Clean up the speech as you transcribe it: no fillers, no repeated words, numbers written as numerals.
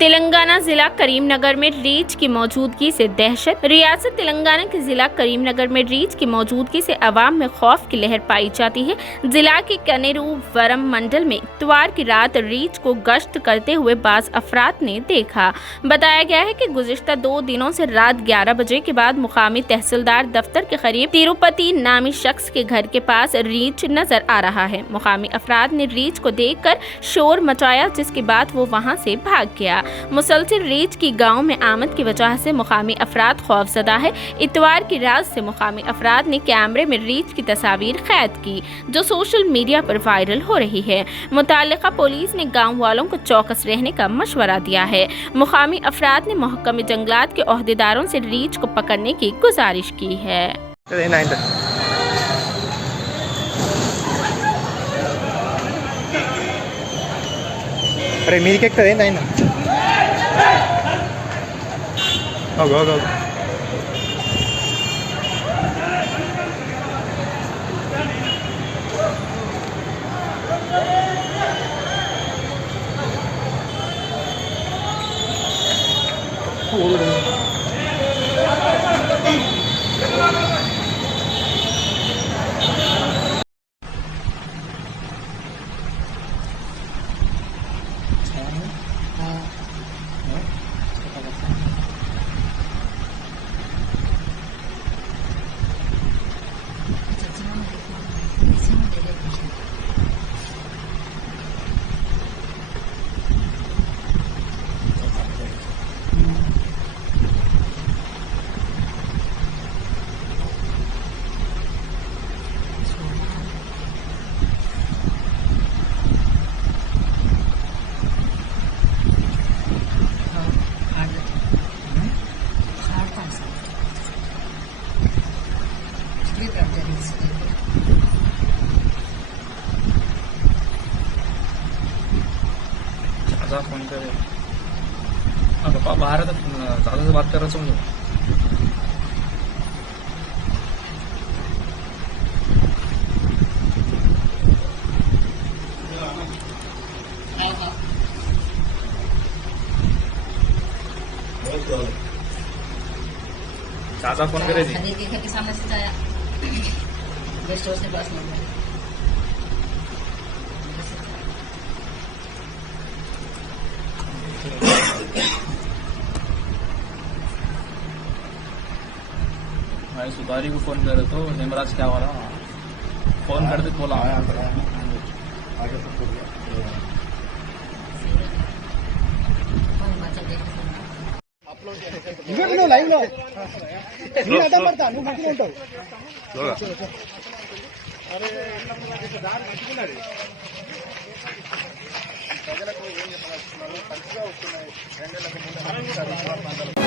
तेलंगाना जिला करीमनगर में रीछ की मौजूदगी से दहशत। रियासत तेलंगाना के जिला करीमनगर में रीछ की मौजूदगी से अवाम में खौफ की लहर पाई जाती है। जिला के कनेरू वरम मंडल में इतवार की रात रीछ को गश्त करते हुए बाज अफराद ने देखा। बताया गया है कि गुज़िश्ता 2 दिनों से रात 11 बजे के बाद मुकामी तहसीलदार दफ्तर के करीब तिरुपति नामी शख्स के घर के पास रीछ नजर आ रहा है। मुकामी अफराद ने रीछ को देखकर शोर मचाया, जिसके बाद वो वहां से भाग गया। मुसलसल रीछ की गांव में आमद की वजह से मुकामी अफराद खौफजदा है। इतवार की रात से मुकामी अफराद ने कैमरे में रीछ की तस्वीर कैद की, जो सोशल मीडिया पर वायरल हो रही है। मुताल्लिका पुलिस ने गांव वालों को चौकस रहने का मशवरा दिया है। मुकामी अफराद ने महकमे जंगलात के ओहदेदारों से रीछ को पकड़ने की गुजारिश की है। अरे మీరికి ఎక్కుతది ఏందైనా ఓగో फोन करे बाहर ज़्यादा से बात कर रहा समझो। चाचा फोन करे जी के सामने से जाया गेस्ट हाउस के पास में भाई सुधारी को फोन करे तो हेमराज क्या हो रहा फोन करते बोला లైవ్ లో నేను అడ్డం పడతా, నువ్వు మంచిగా ఉంటావు. ప్రజలకు ఏం చెప్పాలి, మంచిగా వస్తున్నాయి. 2 నెలలకు ముందు